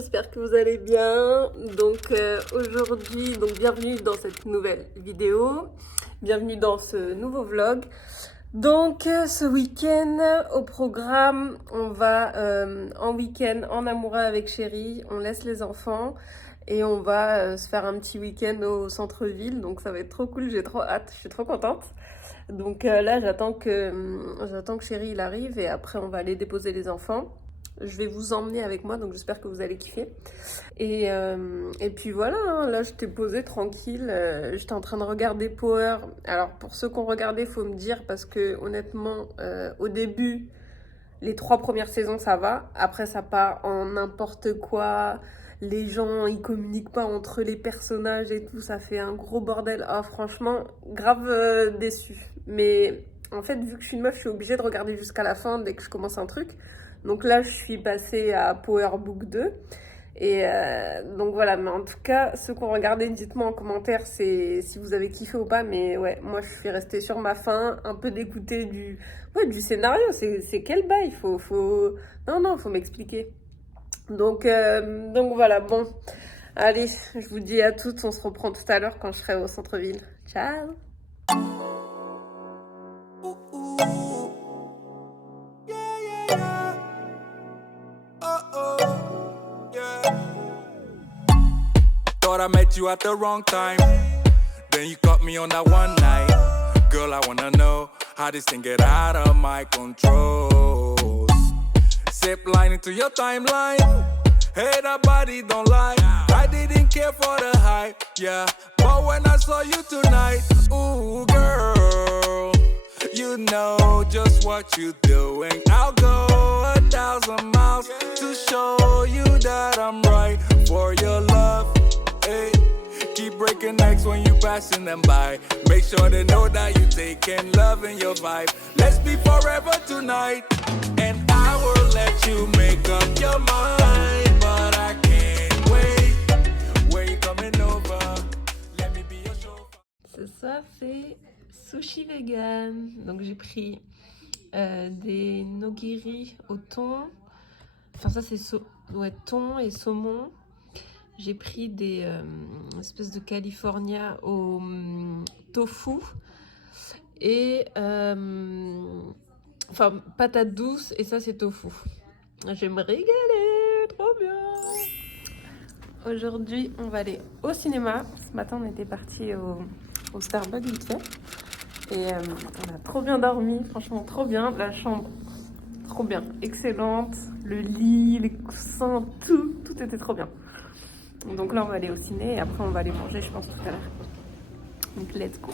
j'espère que vous allez bien. Donc aujourd'hui, bienvenue dans cette nouvelle vidéo, bienvenue dans ce nouveau vlog. Donc ce week-end au programme, on va en week-end en amoura avec chérie, on laisse les enfants et on va se faire un petit week-end au centre-ville. Donc ça va être trop cool, j'ai trop hâte, je suis trop contente. Donc là j'attends que chérie il arrive et après on va aller déposer les enfants. Je vais vous emmener avec moi, donc j'espère que vous allez kiffer. Et puis voilà, hein, là je t'ai posé tranquille, j'étais en train de regarder Power. Alors pour ceux qui ont regardé, faut me dire, parce que honnêtement, au début, les 3 premières saisons ça va, après ça part en n'importe quoi, les gens ils communiquent pas entre les personnages et tout, ça fait un gros bordel. Ah franchement, grave déçue. Mais en fait, vu que je suis une meuf, je suis obligée de regarder jusqu'à la fin dès que je commence un truc. Donc là, je suis passée à Power Book 2. Et donc voilà, mais en tout cas, ceux qui ont regardé, dites-moi en commentaire si vous avez kiffé ou pas. Mais ouais, moi, je suis restée sur ma faim, un peu d'écouter du scénario. C'est quel bail, faut... Non, faut m'expliquer. Donc voilà, bon. Allez, je vous dis à toutes, on se reprend tout à l'heure quand je serai au centre-ville. Ciao! Thought I met you at the wrong time. Then you caught me on that one night. Girl, I wanna know how this thing get out of my control. Zip line into your timeline. Hey, that body don't lie. I didn't care for the hype, yeah. But when I saw you tonight, ooh, girl, you know just what you're doing. I'll go 1,000 miles to show you that I'm right for your love. Hey, keep breaking necks when you passing them by. Make sure they know that you taking love in your vibe. Let's be forever tonight, and I will let you make up your mind. But I can't wait. Where you coming over? Let me be your chauffeur. Ce soir, c'est sushi vegan. Donc j'ai pris des nogiri au thon. Enfin ça c'est thon et saumon. J'ai pris des espèces de California au tofu et patates douces, et ça c'est tofu. Je vais me régaler, trop bien. Aujourd'hui on va aller au cinéma. Ce matin on était parti au Starbucks vite fait et on a trop bien dormi, franchement trop bien. La chambre trop bien, excellente, le lit, les coussins, tout était trop bien. Donc là on va aller au ciné et après on va aller manger, je pense, tout à l'heure. Donc let's go.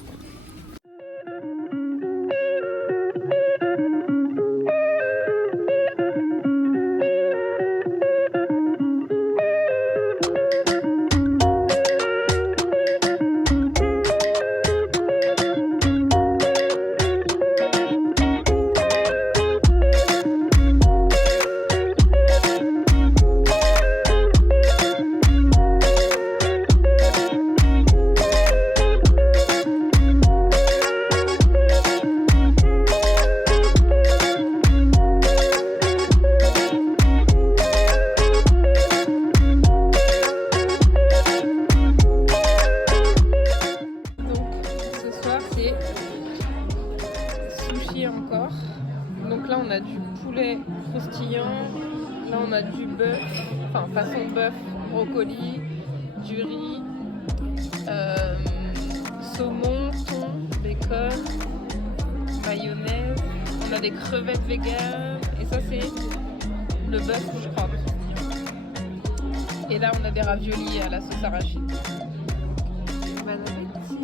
Encore. Donc là on a du poulet croustillant, là on a du bœuf, enfin façon bœuf, brocoli, du riz, saumon, thon, bacon, mayonnaise, on a des crevettes véganes et ça c'est le bœuf je crois. Et là on a des raviolis à la sauce arachide. Bon appétit.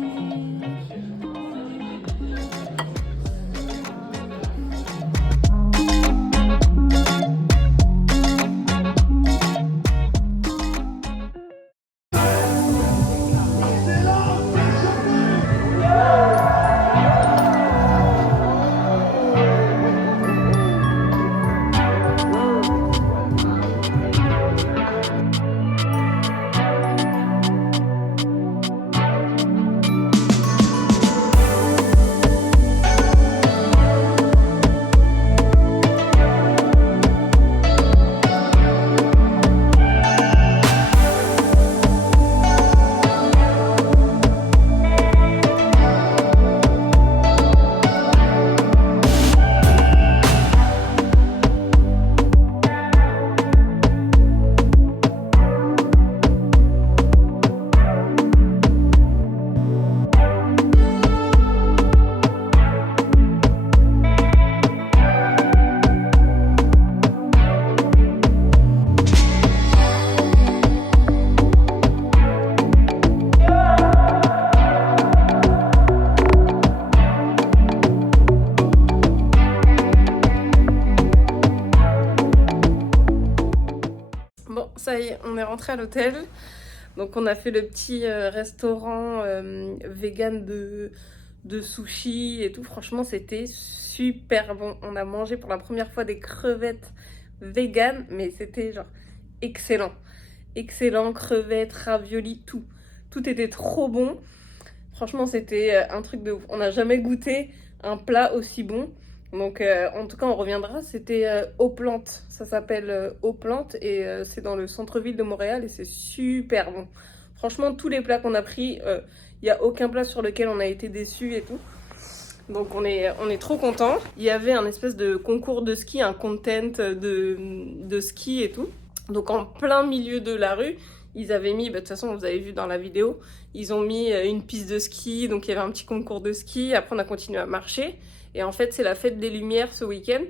ça y est, on est rentré à l'hôtel. Donc on a fait le petit restaurant vegan de sushi et tout. Franchement, c'était super bon. On a mangé pour la première fois des crevettes vegan, mais c'était genre excellent. Excellent, crevettes, raviolis, tout. Tout était trop bon. Franchement, c'était un truc de ouf. On n'a jamais goûté un plat aussi bon. Donc, en tout cas, on reviendra. C'était Aux Plantes. Ça s'appelle Aux Plantes et c'est dans le centre-ville de Montréal et c'est super bon. Franchement, tous les plats qu'on a pris, il n'y a aucun plat sur lequel on a été déçus et tout. Donc, on est trop contents. Il y avait un espèce de concours de ski, un content de ski et tout. Donc, en plein milieu de la rue, ils avaient mis, de toute façon, vous avez vu dans la vidéo, ils ont mis une piste de ski. Donc, il y avait un petit concours de ski. Après, on a continué à marcher. Et en fait, c'est la fête des Lumières ce week-end.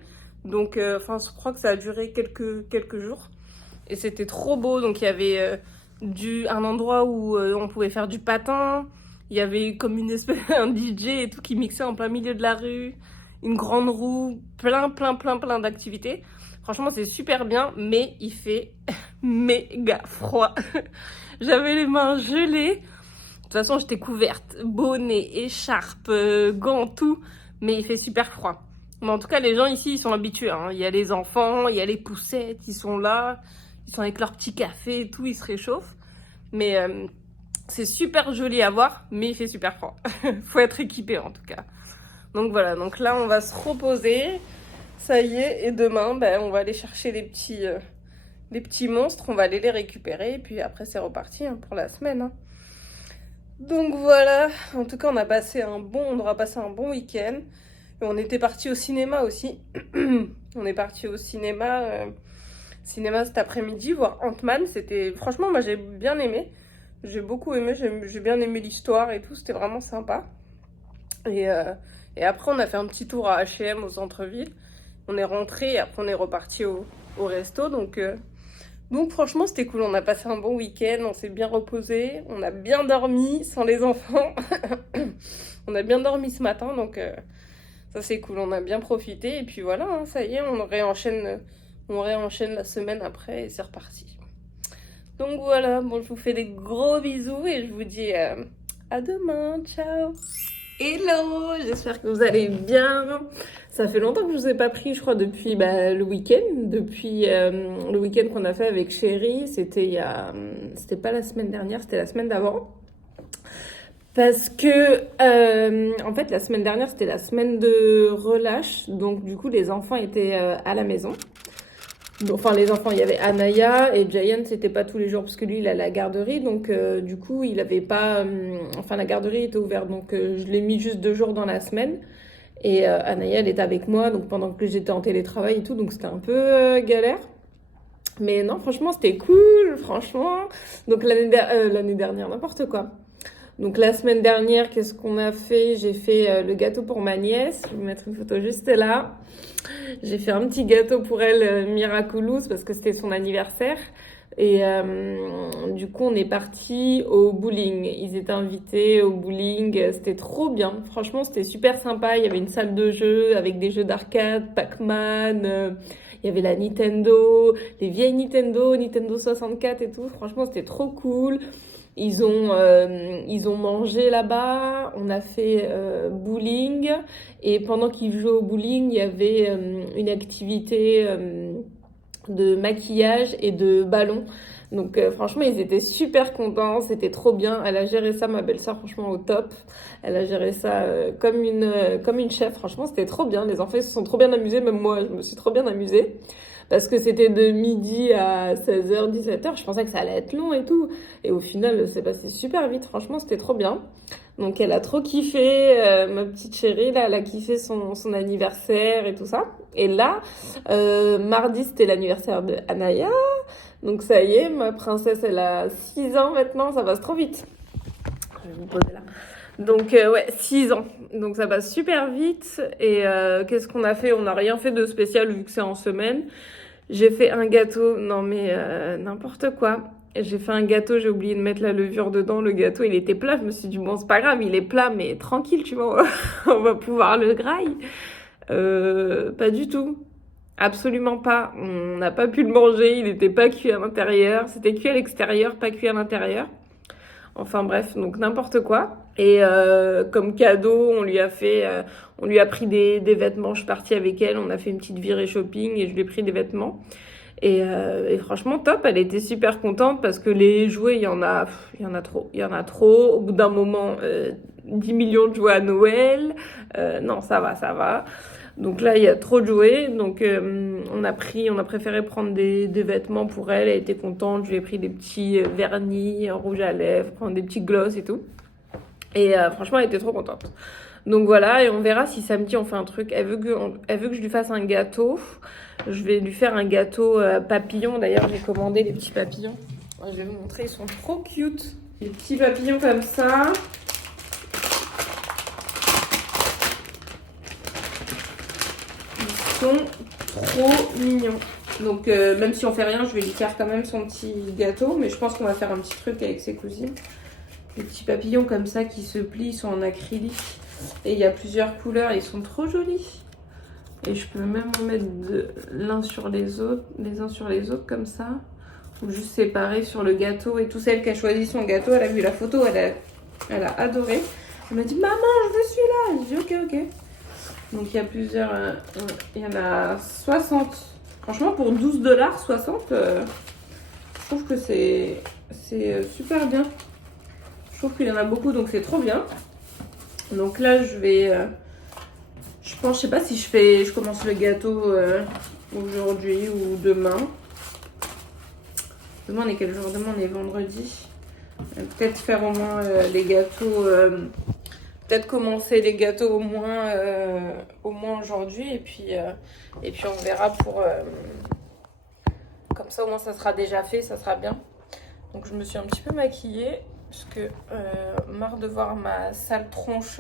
Donc, je crois que ça a duré quelques jours. Et c'était trop beau. Donc, il y avait un endroit où on pouvait faire du patin. Il y avait comme une espèce un DJ et tout qui mixait en plein milieu de la rue. Une grande roue. Plein d'activités. Franchement, c'est super bien. Mais il fait méga froid. J'avais les mains gelées. De toute façon, j'étais couverte. Bonnet, écharpe, gants, tout. Mais il fait super froid. Mais en tout cas, les gens ici, ils sont habitués. Hein. Il y a les enfants, il y a les poussettes, ils sont là. Ils sont avec leur petit café et tout, ils se réchauffent. Mais c'est super joli à voir, mais il fait super froid. Faut être équipé en tout cas. Donc voilà, donc là, on va se reposer. Ça y est, et demain, on va aller chercher les petits monstres. On va aller les récupérer. Et puis après, c'est reparti pour la semaine. Hein. Donc voilà, en tout cas on aura passé un bon week-end. Et on était parti au cinéma aussi. On est parti au cinéma cet après-midi voir Ant-Man. Franchement, moi j'ai bien aimé. J'ai beaucoup aimé, j'ai bien aimé l'histoire et tout, c'était vraiment sympa. Et après on a fait un petit tour à H&M au centre-ville. On est rentré et après on est reparti au resto. Donc franchement, c'était cool. On a passé un bon week-end, on s'est bien reposé, on a bien dormi sans les enfants. On a bien dormi ce matin, donc ça c'est cool. On a bien profité et puis voilà, hein, ça y est, on réenchaîne la semaine après et c'est reparti. Donc voilà, bon, je vous fais des gros bisous et je vous dis à demain. Ciao. Hello, j'espère que vous allez bien. Ça fait longtemps que je vous ai pas pris, je crois, depuis le week-end. Depuis le week-end qu'on a fait avec Chéri. C'était pas la semaine dernière, c'était la semaine d'avant. Parce que, en fait, la semaine dernière, c'était la semaine de relâche. Donc, du coup, les enfants étaient à la maison. Enfin, les enfants, il y avait Anaya et Giant, c'était pas tous les jours parce que lui, il a la garderie. Donc, du coup, il avait pas... la garderie était ouverte. Donc, je l'ai mis juste 2 jours dans la semaine. Et Anaya, elle était avec moi. Donc, pendant que j'étais en télétravail et tout. Donc, c'était un peu galère. Mais non, franchement, c'était cool. Franchement. Donc, l'année dernière, n'importe quoi. Donc, la semaine dernière, qu'est-ce qu'on a fait? J'ai fait le gâteau pour ma nièce. Je vais vous mettre une photo juste là. J'ai fait un petit gâteau pour elle, Miraculous, parce que c'était son anniversaire. Et du coup, on est parti au bowling. Ils étaient invités au bowling. C'était trop bien. Franchement, c'était super sympa. Il y avait une salle de jeux avec des jeux d'arcade, Pac-Man. Il y avait la Nintendo, les vieilles Nintendo 64 et tout. Franchement, c'était trop cool. Ils ont mangé là-bas, on a fait bowling et pendant qu'ils jouaient au bowling, il y avait une activité de maquillage et de ballon. Donc franchement, ils étaient super contents, c'était trop bien. Elle a géré ça, ma belle-sœur, franchement au top. Elle a géré ça comme une chef, franchement, c'était trop bien. Les enfants ils se sont trop bien amusés, même moi, je me suis trop bien amusée. Parce que c'était de midi à 16h, 17h, je pensais que ça allait être long et tout. Et au final, c'est passé super vite, franchement, c'était trop bien. Donc elle a trop kiffé, ma petite chérie, là, elle a kiffé son anniversaire et tout ça. Et là, mardi, c'était l'anniversaire de Anaya. Donc ça y est, ma princesse, elle a 6 ans maintenant, ça passe trop vite. Je vais vous poser là. Donc 6 ans. Donc ça passe super vite. Et qu'est-ce qu'on a fait? On n'a rien fait de spécial vu que c'est en semaine. J'ai fait un gâteau. Non mais n'importe quoi. J'ai fait un gâteau, j'ai oublié de mettre la levure dedans. Le gâteau, il était plat. Je me suis dit, bon, c'est pas grave, il est plat, mais tranquille, tu vois, on va pouvoir le grailler. Pas du tout. Absolument pas. On n'a pas pu le manger, il n'était pas cuit à l'intérieur. C'était cuit à l'extérieur, pas cuit à l'intérieur. Enfin bref, donc n'importe quoi. Et comme cadeau, on lui a pris des vêtements. Je suis partie avec elle, on a fait une petite virée shopping et je lui ai pris des vêtements. Et franchement, top, elle était super contente parce que les jouets, il y en a trop. Il y en a trop. Au bout d'un moment, 10 millions de jouets à Noël. Non, ça va, ça va. Donc là, il y a trop de jouets. Donc on a préféré prendre des vêtements pour elle. Elle était contente. Je lui ai pris des petits vernis, rouge à lèvres, prendre des petits gloss et tout. Et franchement, elle était trop contente. Donc voilà, et on verra si samedi on fait un truc. Elle veut que je lui fasse un gâteau. Je vais lui faire un gâteau papillon. D'ailleurs, j'ai commandé les petits papillons. Je vais vous montrer, ils sont trop cute. Les petits papillons comme ça. Ils sont trop mignons. Donc même si on fait rien, je vais lui faire quand même son petit gâteau. Mais je pense qu'on va faire un petit truc avec ses cousines. Les petits papillons comme ça qui se plient, ils sont en acrylique. Et il y a plusieurs couleurs, ils sont trop jolis. Et je peux même en mettre l'un sur les autres, les uns sur les autres comme ça. Ou juste séparer sur le gâteau. Et tout, celle qui a choisi son gâteau, elle a vu la photo, elle a adoré. Elle m'a dit, maman, je veux celui-là. J'ai dit, ok, ok. Donc il y a plusieurs, il y en a 60. Franchement, pour 12$, 60, je trouve que c'est super bien. Je trouve qu'il y en a beaucoup, donc c'est trop bien. Donc là, je sais pas si je commence le gâteau aujourd'hui ou demain. Demain, on est quel jour? Demain, on est vendredi. Peut-être faire au moins les gâteaux. Peut-être commencer les gâteaux au moins aujourd'hui. Et puis on verra pour... comme ça, au moins, ça sera déjà fait, ça sera bien. Donc, je me suis un petit peu maquillée. Parce que marre de voir ma sale tronche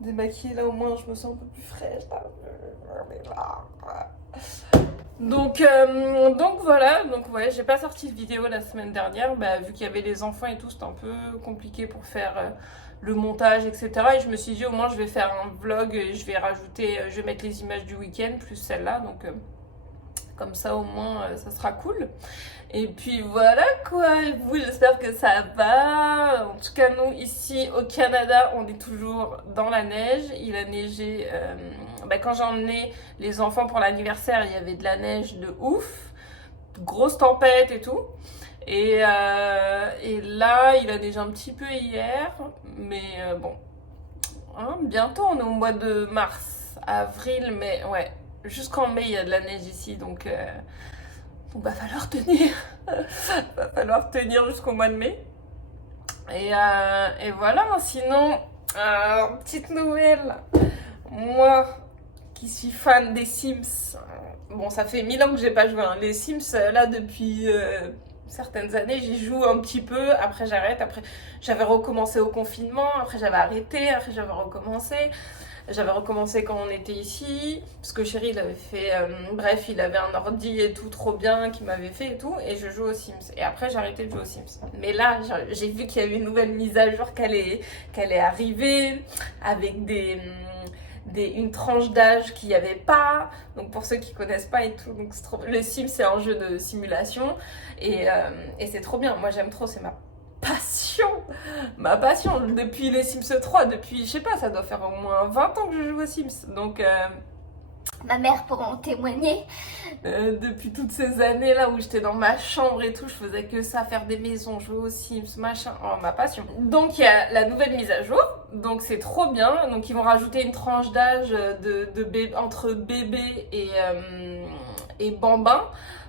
démaquillée, là au moins je me sens un peu plus fraîche. Donc voilà, donc ouais, j'ai pas sorti de vidéo la semaine dernière, vu qu'il y avait les enfants et tout, c'était un peu compliqué pour faire le montage, etc. Et je me suis dit au moins je vais faire un vlog et je vais mettre les images du week-end plus celle-là, donc comme ça au moins ça sera cool. Et puis voilà quoi, et vous, j'espère que ça va. En tout cas, nous, ici au Canada, on est toujours dans la neige. Il a neigé, quand j'ai emmené les enfants pour l'anniversaire, il y avait de la neige de ouf. Grosse tempête et tout. Et là, il a neigé un petit peu hier. Mais bon, hein, bientôt, on est au mois de mars, avril, mai, ouais. Jusqu'en mai, il y a de la neige ici, donc va falloir tenir. Va falloir tenir jusqu'au mois de mai. Et voilà, sinon, petite nouvelle. Moi, qui suis fan des Sims, bon, ça fait 1000 ans que j'ai pas joué. Hein. Les Sims, là, depuis certaines années, j'y joue un petit peu. Après, j'arrête. Après, j'avais recommencé au confinement. Après, j'avais arrêté. Après, j'avais recommencé. J'avais recommencé quand on était ici, parce que chéri, il avait fait, bref, il avait un ordi et tout trop bien qu'il m'avait fait et tout, et je joue aux Sims. Et après, j'ai arrêté de jouer aux Sims. Mais là, j'ai vu qu'il y avait une nouvelle mise à jour qu'elle est arrivée, avec une tranche d'âge qu'il n'y avait pas. Donc pour ceux qui connaissent pas et tout, donc le Sims, c'est un jeu de simulation, et c'est trop bien. Moi, j'aime trop, c'est ma passion depuis les Sims 3, depuis, je sais pas, ça doit faire au moins 20 ans que je joue aux Sims, donc ma mère pourra en témoigner. Depuis toutes ces années là où j'étais dans ma chambre et tout, je faisais que ça, faire des maisons, jouer aux Sims, machin, ma passion. Donc il y a la nouvelle mise à jour, donc c'est trop bien, donc ils vont rajouter une tranche d'âge entre bébé et bambin.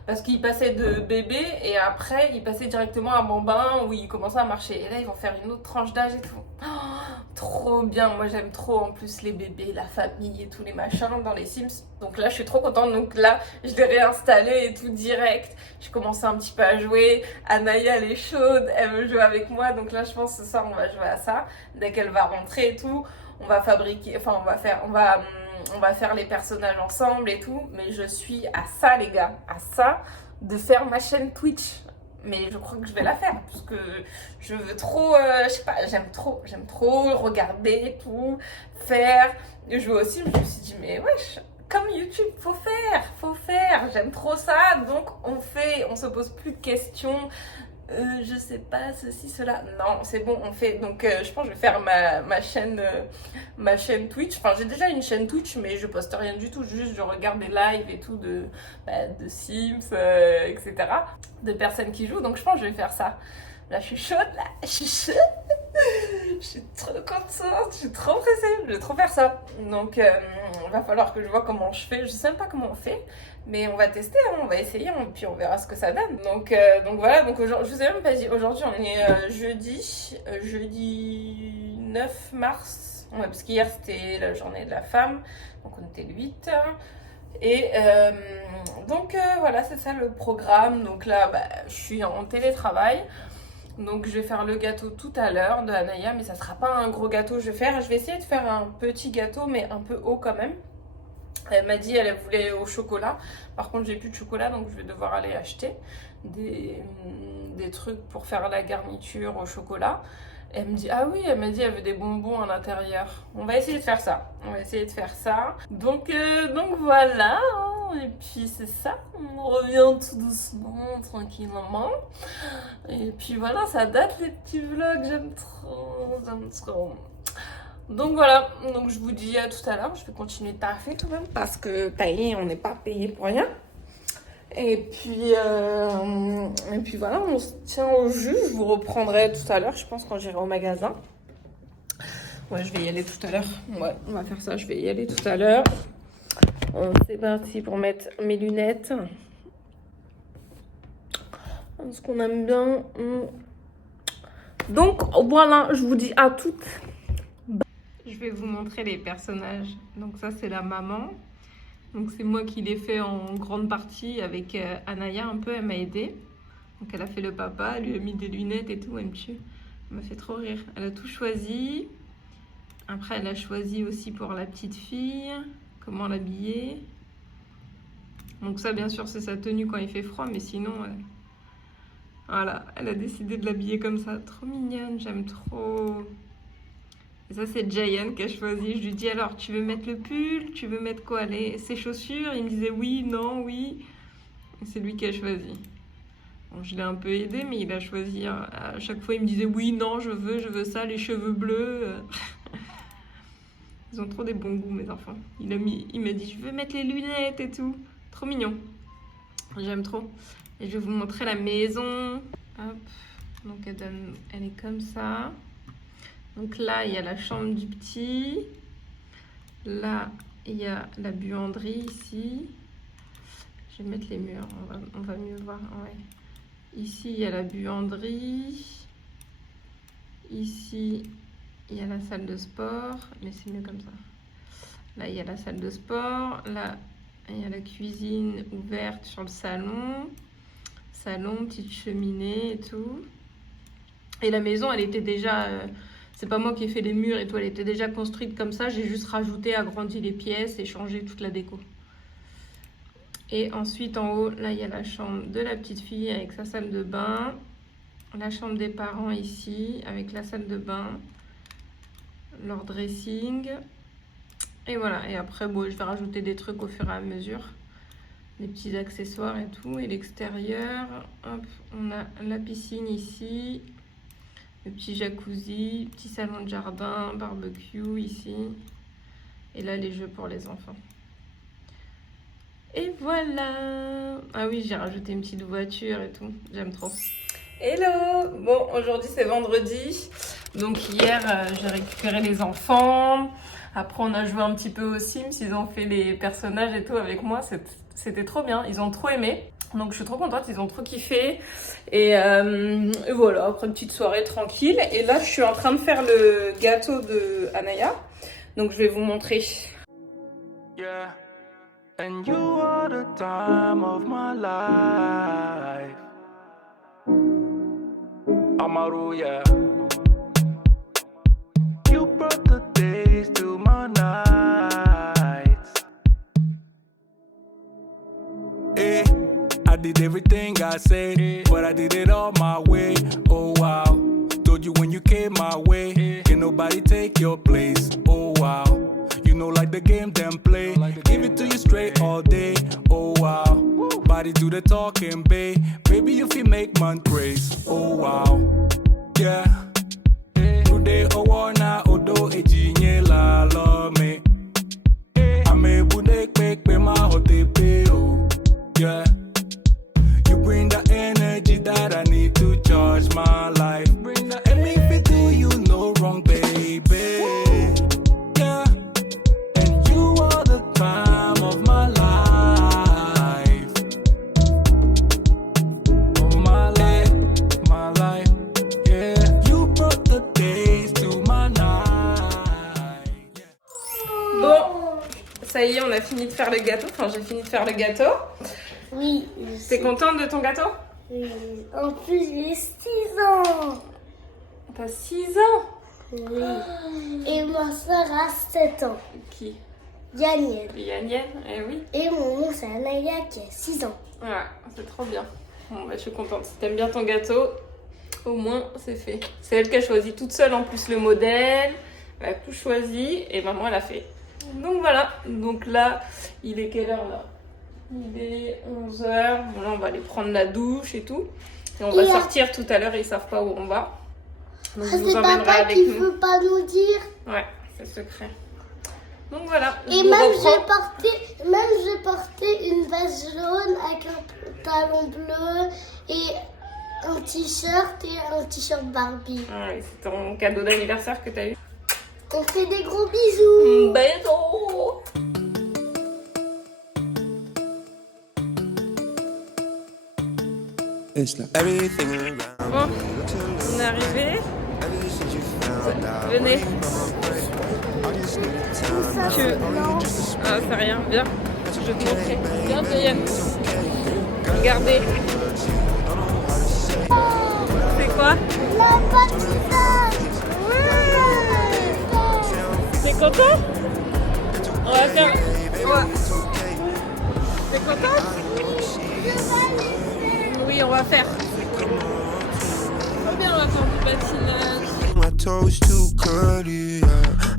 Parce qu'il passait de bébé et après il passait directement à bambin où il commençait à marcher. Et là ils vont faire une autre tranche d'âge et tout. Oh, trop bien, moi j'aime trop en plus les bébés, la famille et tous les machins dans les Sims. Donc là je suis trop contente, donc là je l'ai réinstallé et tout direct. J'ai commencé un petit peu à jouer, Anaya elle est chaude, elle veut jouer avec moi. Donc là je pense que ce soir on va jouer à ça. Dès qu'elle va rentrer et tout, on va faire les personnages ensemble et tout, mais je suis à ça les gars, à ça de faire ma chaîne Twitch. Mais je crois que je vais la faire parce que je veux trop, je sais pas, j'aime trop regarder et tout, faire. Je veux aussi, je me suis dit mais wesh, comme YouTube, faut faire, j'aime trop ça, donc on se pose plus de questions, je sais pas, ceci, cela, non, c'est bon, on fait, donc je pense que je vais faire ma chaîne Twitch, enfin j'ai déjà une chaîne Twitch, mais je poste rien du tout, juste je regarde des lives et tout de Sims, etc., de personnes qui jouent, donc je pense que je vais faire ça. Là, je suis chaude, je suis trop contente, je suis trop pressée, je vais trop faire ça. Donc, il va falloir que je vois comment je fais. Je sais même pas comment on fait, mais on va tester, hein, on va essayer, puis on verra ce que ça donne. Donc voilà, donc aujourd'hui, je vous ai même pas dit, aujourd'hui on est jeudi 9 mars. Ouais, parce qu'hier c'était la journée de la femme, donc on était le 8. Et donc voilà, c'est ça le programme. Donc là, je suis en télétravail. Donc je vais faire le gâteau tout à l'heure de Anaya, mais ça sera pas un gros gâteau. Je vais essayer de faire un petit gâteau, mais un peu haut quand même. Elle m'a dit elle voulait au chocolat. Par contre j'ai plus de chocolat, donc je vais devoir aller acheter des trucs pour faire la garniture au chocolat. Elle me dit ah oui, elle m'a dit elle veut des bonbons à l'intérieur. On va essayer de faire ça. Donc voilà. Et puis c'est ça, on revient tout doucement, tranquillement. Et puis voilà, ça date les petits vlogs, j'aime trop. Donc voilà, donc je vous dis à tout à l'heure, je vais continuer de taffer tout de même, parce que tailler, on n'est pas payé pour rien. Et puis voilà, on se tient au jus, je vous reprendrai tout à l'heure, je pense quand j'irai au magasin. Ouais, je vais y aller tout à l'heure, ouais, on va faire ça, je vais y aller tout à l'heure. C'est parti pour mettre mes lunettes. Ce qu'on aime bien. Donc voilà, je vous dis à toutes. Je vais vous montrer les personnages. Donc ça c'est la maman. Donc c'est moi qui l'ai fait en grande partie avec Anaya un peu, elle m'a aidé. Donc elle a fait le papa, elle lui a mis des lunettes et tout, elle me tue. Elle m'a fait trop rire. Elle a tout choisi. Après elle a choisi aussi pour la petite fille. Comment l'habiller. Donc ça bien sûr c'est sa tenue quand il fait froid, mais sinon voilà, elle a décidé de l'habiller comme ça. Trop mignonne, j'aime trop. Et ça c'est Jayan qui a choisi. Je lui dis alors tu veux mettre le pull, tu veux mettre quoi, ses chaussures? Il me disait oui, non, oui. Et c'est lui qui a choisi. Bon, je l'ai un peu aidé, mais il a choisi. À chaque fois il me disait oui, non, je veux ça, les cheveux bleus. Ils ont trop des bons goûts, mes enfants. Il m'a dit, je veux mettre les lunettes et tout. Trop mignon. J'aime trop. Et je vais vous montrer la maison. Hop. Donc, elle est comme ça. Donc là, il y a la chambre du petit. Là, il y a la buanderie ici. Je vais mettre les murs. On va mieux voir. Ouais. Ici, il y a la buanderie. Ici, il y a la salle de sport, mais c'est mieux comme ça. Là, il y a la salle de sport. Là, il y a la cuisine ouverte sur le salon. Salon, petite cheminée et tout. Et la maison, elle était déjà... c'est pas moi qui ai fait les murs et tout. Elle était déjà construite comme ça. J'ai juste rajouté, agrandi les pièces et changé toute la déco. Et ensuite, en haut, là, il y a la chambre de la petite fille avec sa salle de bain. La chambre des parents ici, avec la salle de bain. Leur dressing. Et voilà. Et après, bon, je vais rajouter des trucs au fur et à mesure. Des petits accessoires et tout. Et l'extérieur, hop, on a la piscine ici. Le petit jacuzzi, petit salon de jardin, barbecue ici. Et là, les jeux pour les enfants. Et voilà. Ah oui, j'ai rajouté une petite voiture et tout. J'aime trop. Hello. Bon, aujourd'hui, c'est vendredi. Donc hier, j'ai récupéré les enfants. Après, on a joué un petit peu aux Sims. Ils ont fait les personnages et tout avec moi. C'était trop bien. Ils ont trop aimé. Donc, je suis trop contente. Ils ont trop kiffé. Et voilà, après une petite soirée tranquille. Et là, je suis en train de faire le gâteau de Anaya. Donc, je vais vous montrer. Yeah, and you are the time of my life. Amaru, yeah. You brought the days to my nights. Eh, I did everything I said, but I did it all my way. Oh wow, told you when you came my way, can nobody take your place. Oh wow, you know, like the game them play. Give it to you straight all day. Oh wow, body do the talking, babe. Baby, if you make man praise. Oh wow, yeah. Today, oh wana odo ejinye la lo me. Ame bude quick be my hotepe oh yeah. You bring the energy that I need to charge my life. And if it do you no wrong, baby. Yeah. And you are the prime of my life. Oh my life, yeah. You brought the days to my night. Yeah. Bon, ça y est, on a fini de faire le gâteau. Enfin, j'ai fini de faire le gâteau. Oui. T'es contente de ton gâteau? Oui. En plus, j'ai 6 ans. T'as 6 ans? Oui. Et ma soeur a 7 ans. Qui? Yaniel. Yaniel, eh oui. Et mon nom, c'est Anaya qui a 6 ans. Ouais, c'est trop bien. Bon, bah, je suis contente. Si t'aimes bien ton gâteau, au moins c'est fait. C'est elle qui a choisi toute seule en plus le modèle. Elle a tout choisi et maman elle a fait. Donc voilà. Donc là, il est quelle heure là? Il est 11h. Bon, là, on va aller prendre la douche et tout. Et on va sortir tout à l'heure. Ils savent pas où on va. Donc je vous C'est emmènerai papa avec qui nous. veut pas nous dire. Ouais, c'est secret. Donc voilà. je Et vous même reprends. j'ai porté une veste jaune avec un pantalon bleu et un t-shirt Barbie. Ah oui, c'est ton cadeau d'anniversaire que t'as eu. On fait des gros bisous. Bisous. Everything around Bon, on est arrivé. Venez. Ah, c'est rien, viens. Je vais te montrer. Viens, Diane. Regardez. C'est quoi? La patinage. T'es content? On va faire. Ouais. T'es content? Oui, on va faire. Trop bien, on va faire du patinage. my toes too curly,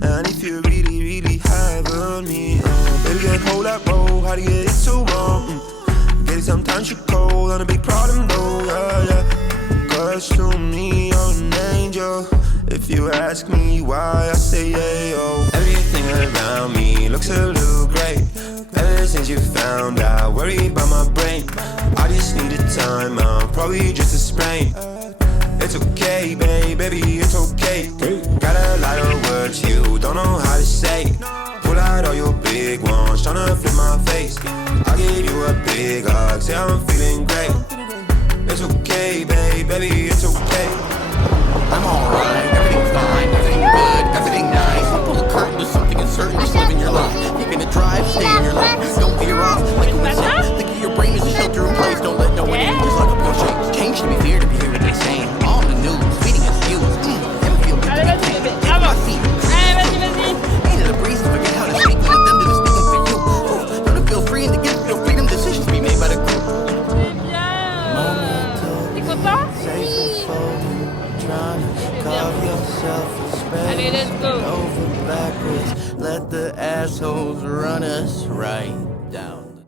and if you really have me, baby, just hold that roll. How to get it so wrong? Get it sometimes you cold on a big problem though, yeah. Cause to me you're an angel. If you ask me why, I say yeah, oh. Everything around me looks a little great. Ever since you found out, worried about my brain. I just need a time out, probably just a sprain. It's okay, baby, it's okay. Got a lot of words you don't know how to say. Pull out all your big ones, tryna flip my face. I'll give you a big hug, say I'm feeling great. It's okay, baby, it's okay. I'm alright, everything's fine, everything good, everything nice. I'll pull the curtain to something uncertain, just living your life. Taking a drive, stay in your lane. Don't veer off like a whistle. Think of your brain as a shelter in place. Don't let no one in, just like a milkshake. Change to be fear to be hear what they're saying. On the news, feeding us views. And feel good to be taken. Take my seat. Needed a breeze to forget how to speak. Let them do the speaking for you. Learn to feel free and to give your freedom. Decisions be made by the group. C'est bien. T'es content? Allez, let's go. Let the assholes run us right down.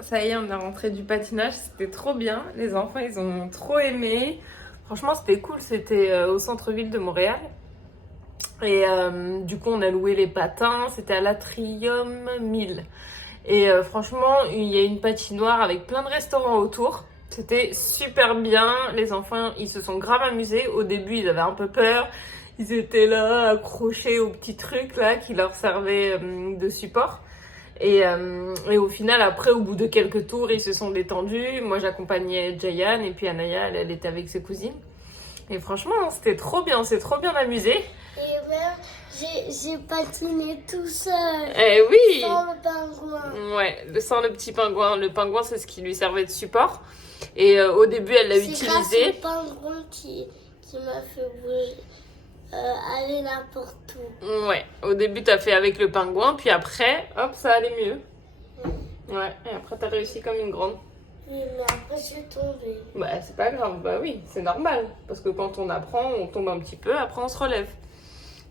Ça y est, on est rentré du patinage, c'était trop bien. Les enfants, ils ont trop aimé. Franchement, c'était cool. C'était au centre-ville de Montréal. Et du coup, on a loué les patins. C'était à l'Atrium 1000. Et franchement, il y a une patinoire avec plein de restaurants autour. C'était super bien. Les enfants, ils se sont grave amusés. Au début, ils avaient un peu peur. Ils étaient là, accrochés aux petits trucs là qui leur servaient de support. Et au final, après, au bout de quelques tours, ils se sont détendus. Moi, j'accompagnais Jayan et puis Anaya, elle était avec ses cousines. Et franchement, c'était trop bien. On s'est trop bien amusé. Et même, j'ai patiné tout seul. Eh oui! Sans le pingouin. Ouais, sans le petit pingouin. Le pingouin, c'est ce qui lui servait de support. Et au début, elle l'a utilisé. C'est grâce au pingouin qui m'a fait bouger. Aller n'importe où. Ouais, au début t'as fait avec le pingouin, puis après, hop, ça allait mieux. Ouais, et après t'as réussi comme une grande. Oui, mais après je suis tombée. Bah c'est pas grave, bah oui, c'est normal. Parce que quand on apprend, on tombe un petit peu, après on se relève.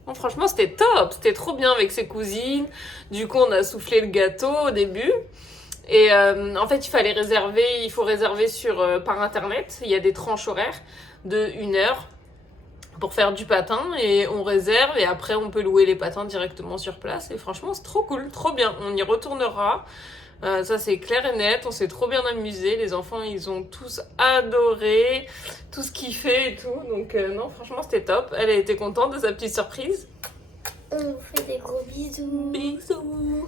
Non, franchement, c'était top, c'était trop bien avec ses cousines. Du coup, on a soufflé le gâteau au début. Et en fait, il faut réserver par internet. Il y a des tranches horaires de 1 heure pour faire du patin et on réserve et après on peut louer les patins directement sur place. Et franchement, c'est trop cool, trop bien. On y retournera. Ça c'est clair et net, on s'est trop bien amusé, les enfants ils ont tous adoré tout ce qu'il fait et tout, donc non franchement c'était top, elle a été contente de sa petite surprise. On vous fait des gros bisous. Bisous.